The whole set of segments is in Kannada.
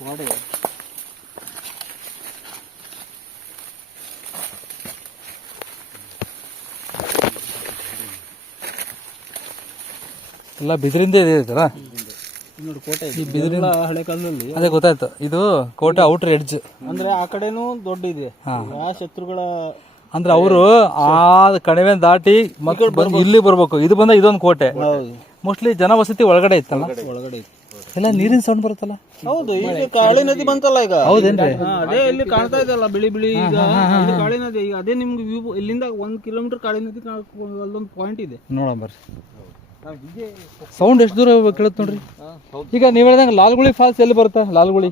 ಗೋಡೆ ಎಲ್ಲ ಬಿದಿರಿಂದ ಇದೆ ಐತಲ್ಲ ನೋಡಿ ಕೋಟೆ ಈ ಬಿದಿರಿಂದ ಹಳೆ ಕಾಲದಲ್ಲಿ. ಅದೇ ಗೊತ್ತಾಯ್ತು, ಇದು ಕೋಟೆ ಔಟರ್ ಎಡ್ಜ್. ಅಂದ್ರೆ ಆ ಕಡೆನೂ ದೊಡ್ಡ ಇದೆ, ಆ ಶತ್ರುಗಳ ಅಂದ್ರೆ ಅವರು ಆ ಕಣಿವೆ ದಾಟಿ ಮತ್ತೆ ಇಲ್ಲಿ ಬರ್ಬೇಕು. ಇದು ಬಂದ ಇದೊಂದು ಕೋಟೆ. ಮೋಸ್ಟ್ಲಿ ಜನವಸತಿ ಒಳಗಡೆ ಇತ್ತಲ್ಲ, ಒಳಗಡೆ ಇತ್ತು. ಎಲ್ಲ ನೀರಿನ ಸೌಂಡ್ ಬರುತ್ತಲ್ಲ. ಹೌದು, ಈಗ ಕಾಳಿ ನದಿ ಬಂತಲ್ಲ ಈಗ. ಹೌದೇನ್ರಿ? ಅದೇ ಇಲ್ಲಿ ಕಾಣ್ತಾ ಇದೆಯಲ್ಲ ಬಿಳಿ ಬಿಳಿ. ಈಗ ಇಲ್ಲಿ ಕಾಳಿ ನದಿ, ಈಗ ಅದೇ ನಿಮ್ಗೆ ವ್ಯೂ. ಇಲ್ಲಿಂದ 1 ಕಿಲೋಮೀಟರ್ ಕಾಳಿ ನದಿ ಅಲ್ಲೊಂದು ಪಾಯಿಂಟ್ ಇದೆ. ನೋಡೋಣ ಬರ್ರಿ. ಸೌಂಡ್ ಎಷ್ಟು ದೂರ ಕೇಳುತ್ತೆ ನೋಡ್ರಿ. ಈಗ ನೀವ್ ಹೇಳ್ದಂಗ ಲಾಲ್ಗುಳಿ ಫಾಲ್ಸ್ ಎಲ್ಲಿ ಬರುತ್ತೆ? ಲಾಲ್ಗುಳಿ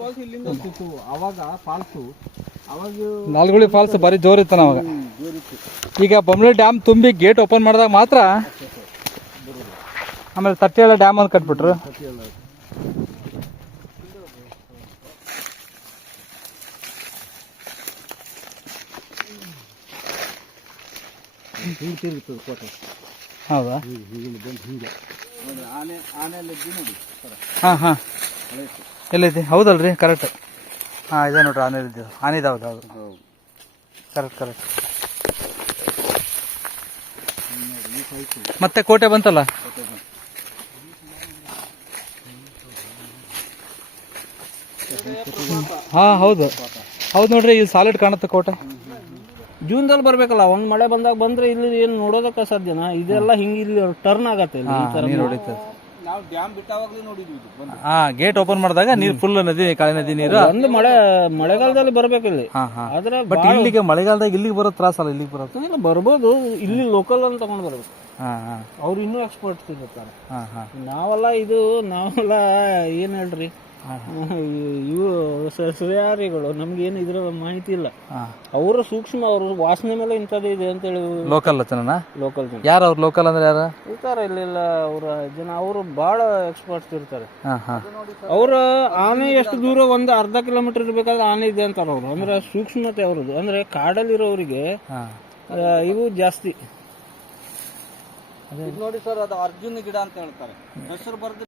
ಫಾಲ್ಸ್ ಇಲ್ಲಿಂದ ಸಿಕ್ತು ಅವಾಗ. ಫಾಲ್ಸು ಅವಾಗ ಲಾಲ್ಗುಳಿ ಫಾಲ್ಸ್ ಬಾರಿ ಜೋರಿತ್ತಾನ ಅವಾಗ. ಈಗ ಬೊಮ್ಮಳಿ ಡ್ಯಾಮ್ ತುಂಬಿ ಗೇಟ್ ಓಪನ್ ಮಾಡಿದಾಗ ಮಾತ್ರ. ಆಮೇಲೆ ತಟ್ಟೆಲ್ಲ ಡ್ಯಾಮ್ ಅಂತ ಕಟ್ಬಿಟ್ರು. ಹೌದಾ? ಹಾಂ ಹಾಂ, ಎಲ್ಲೈತಿ? ಹೌದಲ್ರಿ, ಕರೆಕ್ಟ್. ಹಾಂ, ಇದೆ ನೋಡ್ರಿ, ಆನೆ ಇದ್ದು. ಆನೆದು ಹೌದು ಹೌದು, ಕರೆಕ್ಟ್ ಕರೆಕ್ಟ್. ಮತ್ತೆ ಕೋಟೆ ಬಂತಲ್ಲ. ಹಾಂ ಹೌದು ಹೌದು ನೋಡ್ರಿ, ಇಲ್ಲಿ ಸಾಲಿಡ್ ಕಾಣುತ್ತೆ ಕೋಟೆ. ಜೂನ್ದಲ್ಲಿ ಬರ್ಬೇಕಲ್ಲ, ಒಂದ್ ಮಳೆ ಬಂದಾಗ ಬಂದ್ರೆ ಇಲ್ಲಿ ಏನು ನೋಡೋದಕ್ಕೆ ಸಾಧ್ಯನಾ? ಇದೆಲ್ಲ ಹಿಂಗೆ ಇಲ್ಲಿ ಟರ್ನ್ ಆಗತ್ತೆ. ನೀರು ಹೊಡಿತದೆ. ನಾವು ಡ್ಯಾಮ್ ಬಿಟ್ಟಾವಾಗಲೇ ನೋಡಿದ್ವಿ. ಹಾ, ಗೇಟ್ ಓಪನ್ ಮಾಡಿದಾಗ ನೀರು ಫುಲ್ ನದಿ, ಕಾಳಿ ನದಿ ನೀರು. ಒಂದು ಮಳೆಗಾಲದಲ್ಲಿ ಬರ್ಬೇಕಿಲ್ಲಿ. ಆದ್ರೆ ಬಟ್ ಇಲ್ಲಿಗೆ ಮಳೆಗಾಲದಾಗ ಇಲ್ಲಿಗೆ ಬರೋ ತ್ರಾಸಲ್ಲ. ಇಲ್ಲಿಗೆ ಬರೋದು ಇಲ್ಲ, ಬರ್ಬೋದು. ಇಲ್ಲಿ ಲೋಕಲ್ ಅಂತ ತಗೊಂಡ್ ಬರ್ಬೇಕು. ಹಾಂ, ಅವ್ರು ಇನ್ನೂ ಎಕ್ಸ್ಪರ್ಟ್ಸ್ ಇರ್ತಾರೆ. ಹಾಂ, ನಾವೆಲ್ಲ ಏನ್ ಹೇಳ್ರಿ, ಇವು ಸುಯಾರಿಗಳು, ನಮ್ಗೇನು ಇದ್ರ ಮಾಹಿತಿ ಇಲ್ಲ. ಅವರು ಸೂಕ್ಷ್ಮ, ಅವ್ರ ವಾಸನೆ ಮೇಲೆ ಇಂಥದ್ದು ಇದೆ ಅಂತ ಹೇಳಿ. ಲೋಕಲ್ ಜನ, ಲೋಕಲ್ ಜನ ಯಾರು ಅವ್ರು? ಲೋಕಲ್ ಅಂದ್ರೆ ಯಾರು ಇರ್ತಾರೆ ಇಲ್ಲೆಲ್ಲ ಅವರ ಜನ. ಅವರು ಬಹಳ ಎಕ್ಸ್ಪರ್ಟ್ಸ್ ಇರ್ತಾರೆ. ಅವ್ರ ಆನೆ ಎಷ್ಟು ದೂರ, ಒಂದು ಅರ್ಧ ಕಿಲೋಮೀಟರ್ ಇರ್ಬೇಕಾದ್ರೆ ಆನೆ ಇದೆ ಅಂತಾರ ಅವ್ರು. ಅಂದ್ರೆ ಸೂಕ್ಷ್ಮತೆ ಅವ್ರದ್ದು. ಅಂದ್ರೆ ಕಾಡಲ್ಲಿರೋರಿಗೆ ಇವು ಜಾಸ್ತಿ. ನೋಡಿ ಸರ್, ಅದು ಅರ್ಜುನ ಗಿಡ ಅಂತ ಹೇಳ್ತಾರೆ. ಹೆಸರು ಬರ್ದು